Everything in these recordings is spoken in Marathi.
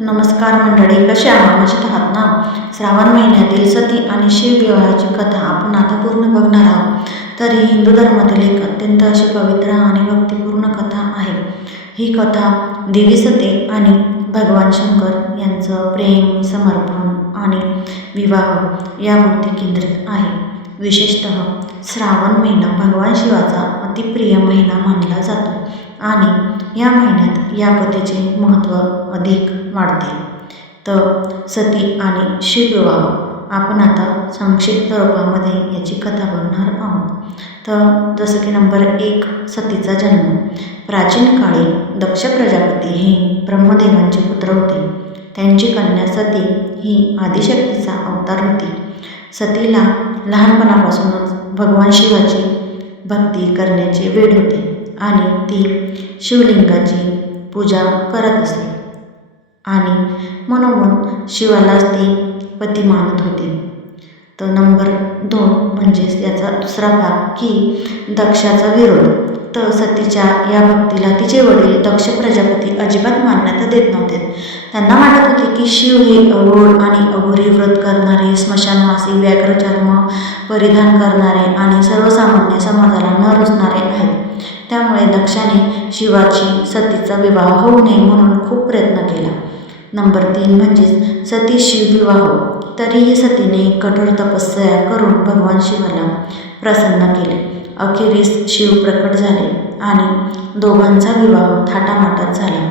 नमस्कार मंडळी कसे आहात? मजेत आहात ना? श्रावण महिन्यातील सती आणि शिवविवाहाची कथा आपण आता पूर्ण बघणार आहोत. तर ही हिंदू धर्मातील एक अत्यंत अशी पवित्र आणि भक्तिपूर्ण कथा आहे. ही कथा देवी सती आणि भगवान शंकर यांचं प्रेम समर्पण आणि विवाह यावरती केंद्रित आहे. विशेषतः श्रावण महिना भगवान शिवाचा अतिप्रिय महिना मानला जातो. आणि या महिन्यात या कथेचे महत्त्व अधिक वाढते. तर सती आणि शिवविवाह. आपण आता संक्षिप्त रूपामध्ये याची कथा बघणार आहोत. तर जसं की नंबर एक सतीचा जन्म. प्राचीन काळी दक्ष प्रजापती हे ब्रह्मदेवांचे पुत्र होते. त्यांची कन्या सती ही आदिशक्तीचा अवतार होती. सतीला लहानपणापासूनच भगवान शिवाची भक्ती करण्याचे वेळ होते. आणि ती शिवलिंगाची पूजा करत असे. आणि मनोमन शिवालाच ती पती मानत होती. तर नंबर दोन म्हणजेच याचा दुसरा भाग की दक्षाचा विरोध. तर सतीच्या या भक्तीला तिचे वडील दक्ष प्रजापती अजिबात मान्यता देत नव्हते. त्यांना वाटत होते की शिव हे अवोढ आणि अघोरी व्रत करणारे स्मशानवासी व्याघ्रचर्म परिधान करणारे आणि सर्वसामान्य समाजाला न रुचणारे आहेत त्यामुळे दक्षाने शिवाची सतीचा विवाह होऊ नये म्हणून खूप प्रयत्न केला. नंबर तीन म्हणजेच सती शिवविवाह तरीही सतीने कठोर तपस्या करून भगवान शिवाला प्रसन्न केले. अखेरीस शिव प्रकट झाले आणि दोघांचा विवाह थाटामाटात झाला.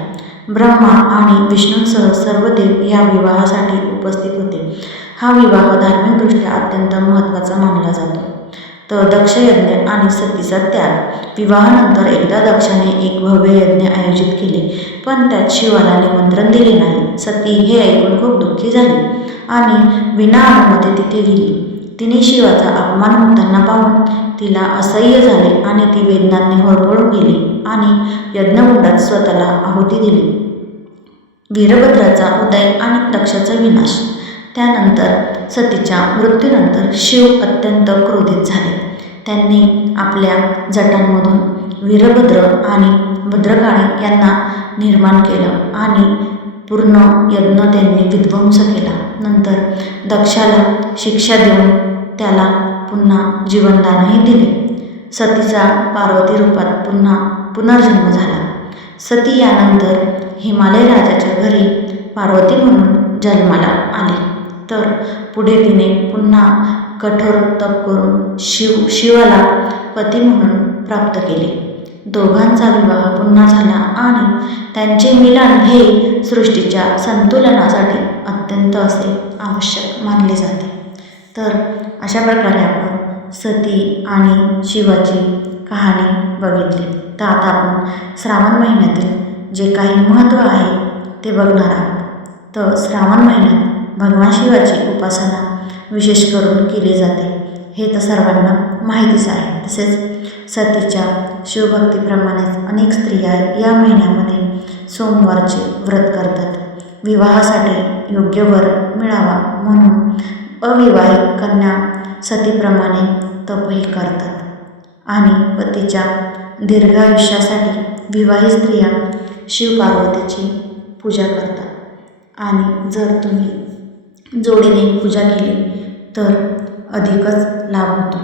ब्रह्मा आणि विष्णूंसह सर्व देव या विवाहासाठी उपस्थित होते. हा विवाह धार्मिकदृष्ट्या अत्यंत महत्त्वाचा मानला जातो. तर दक्षयज्ञ आणि सतीचा त्याग. विवाहानंतर एकदा दक्षाने एक भव्य यज्ञ आयोजित केले पण त्यात शिवाला निमंत्रण दिले नाही. सती हे ऐकून खूप दुःखी झाली आणि विना अनुमती तिथे गेली. तिने शिवाचा अपमान होताना पाहून तिला असह्य झाले आणि ती वेदनांनी होरपळून गेली आणि यज्ञकुंडात स्वतःला आहुती दिली. वीरभद्राचा उदय आणि दक्षाचा विनाश. त्यानंतर सतीच्या मृत्यूनंतर शिव अत्यंत क्रोधित झाले. त्यांनी आपल्या जटांमधून वीरभद्र आणि भद्रकाळी यांना निर्माण केलं आणि पूर्ण यज्ञ त्यांनी विध्वंस केला. नंतर दक्षाला शिक्षा देऊन त्याला पुन्हा जीवनदानही दिले. सतीचा पार्वती रूपात पुन्हा पुनर्जन्म झाला. सती यानंतर हिमालय राजाच्या घरी पार्वती म्हणून जन्माला आली. तर पुढे तिने पुन्हा कठोर तप करून शिव शिवाला पती म्हणून प्राप्त केले. दोघांचा विवाह पुन्हा झाला आणि त्यांचे मिलन हे सृष्टीच्या संतुलनासाठी अत्यंत असे आवश्यक मानले जाते. तर अशा प्रकारे आपण सती आणि शिवाची कहाणी बघितली. तर आता आपण श्रावण महिन्यातील जे काही महत्त्व आहे ते बघणार आहोत. तर श्रावण महिन्यात भगवान शिवाची उपासना विशेष करून केली जाते. हे तर सर्वांना माहितीच आहे. तसेच सतीच्या शिवभक्तीप्रमाणेच अनेक स्त्रिया या महिन्यामध्ये सोमवारचे व्रत करतात. विवाहासाठी योग्य वर मिळावा म्हणून अविवाहित कन्या सतीप्रमाणे तपही करतात. आणि पतीच्या दीर्घायुष्यासाठी विवाहित स्त्रिया शिवपार्वतीची पूजा करतात. आणि जर तुम्ही जोडीने पूजा केली तर अधिकच लाभ होतो.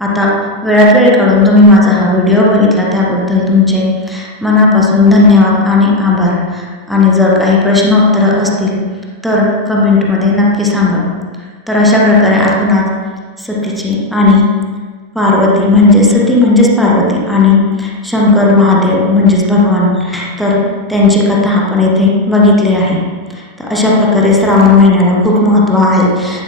आता वेळात वेळ काढून तुम्ही माझा हा व्हिडिओ बघितला त्याबद्दल तुमचे मनापासून धन्यवाद आणि आभार. आणि जर काही प्रश्नोत्तरं असतील तर कमेंटमध्ये नक्की सांगा. तर अशा प्रकारे आपण आज सतीची आणि पार्वती म्हणजे सती म्हणजेच पार्वती आणि शंकर महादेव म्हणजेच भगवान. तर त्यांची कथा आपण येथे बघितली आहे. अशा प्रकारे श्रावण महिन्याला खूप महत्त्व आहे.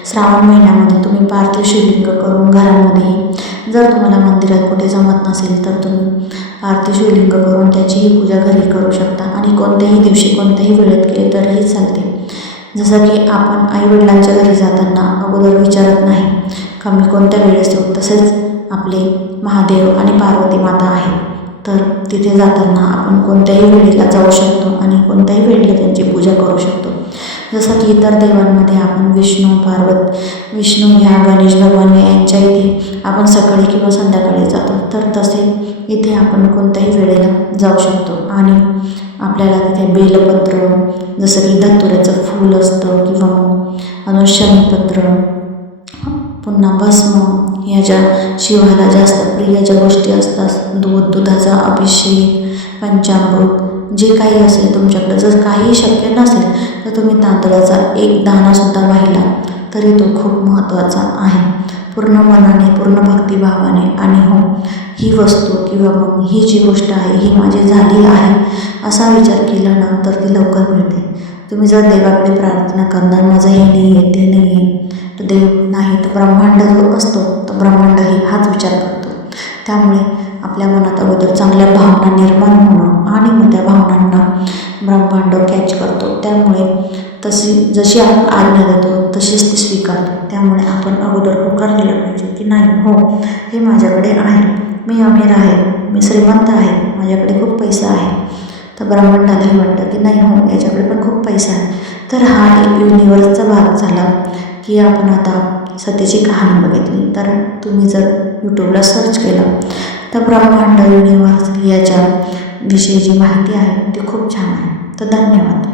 श्रावण महिन्यामध्ये तुम्ही पार्थिव शिवलिंग करून घरामध्ये जर तुम्हाला मंदिरात कुठे जमत नसेल तर तुम्ही पार्थिव शिवलिंग करून त्याचीही पूजा घरी करू शकता. आणि कोणत्याही दिवशी कोणत्याही वेळेत केले तरीही चालते. जसं की आपण आईवडिलांच्या घरी जाताना अगोदर विचारत नाही का मी कोणत्या वेळेस येऊ? तसेच आपले महादेव आणि पार्वती माता आहे तर तिथे जाताना आपण कोणत्याही वेळेला जाऊ शकतो आणि कोणत्याही वेळेला त्यांची पूजा करू शकतो. जसं की इतर देवांमध्ये आपण विष्णू पार्वत विष्णू ह्या गणेश भगवान यांच्या इथे आपण सकाळी किंवा संध्याकाळी जातो. तर तसे इथे आपण कोणत्याही वेळेला जाऊ शकतो आणि आपल्याला तिथे बेलपत्र जसं की धतुऱ्याचं फूल असतं किंवा मग पुन्हा भस्म. ह्या ज्या शिवाला जास्त प्रिय ज्या गोष्टी असतात. दूध दुधाचा अभिषेक पंचामृत. जे काही असेल तुमच्याकडे. जर काही शक्य नसेल तर तुम्ही तांदळाचा एक दाणासुद्धा वाहिला तरी तो खूप महत्त्वाचा आहे. पूर्ण मनाने पूर्ण भक्तिभावाने. आणि हो ही वस्तू किंवा मग ही जी गोष्ट आहे ही माझी झाली आहे असा विचार केला ना तर ती लवकर मिळते. तुम्ही जर देवाकडे प्रार्थना करणार माझं हे नाही आहे ते नाही आहे तर देव नाही तर ब्रह्मांड जो असतो तो ब्रह्मांडही हाच विचार करतो. त्यामुळे आपल्या मनात अगोदर चांगल्या भावना निर्माण होणं आणि मग त्या भावनांना ब्रह्मांड कॅच करतो. त्यामुळे तशी जशी आपण आज्ञा देतो तशीच ती स्वीकारतो. त्यामुळे आपण अगोदर होकार दिला पाहिजे की नाही हो हे माझ्याकडे आहे. मी अमीर आहे. मी श्रीमंत आहे. माझ्याकडे खूप पैसा आहे तर ब्रह्मांडालाही वाटतं की नाही हो याच्याकडे पण खूप पैसा आहे तर हा एक युनिवर्सचा भाग झाला. की आपण आता सध्याची कहाणी बघितली. तर तुम्ही जर यूट्यूबला सर्च केलं तर ब्रह्मांड युनिवर्स याच्या विषयी जी माहिती आहे ती खूप छान आहे. तर धन्यवाद.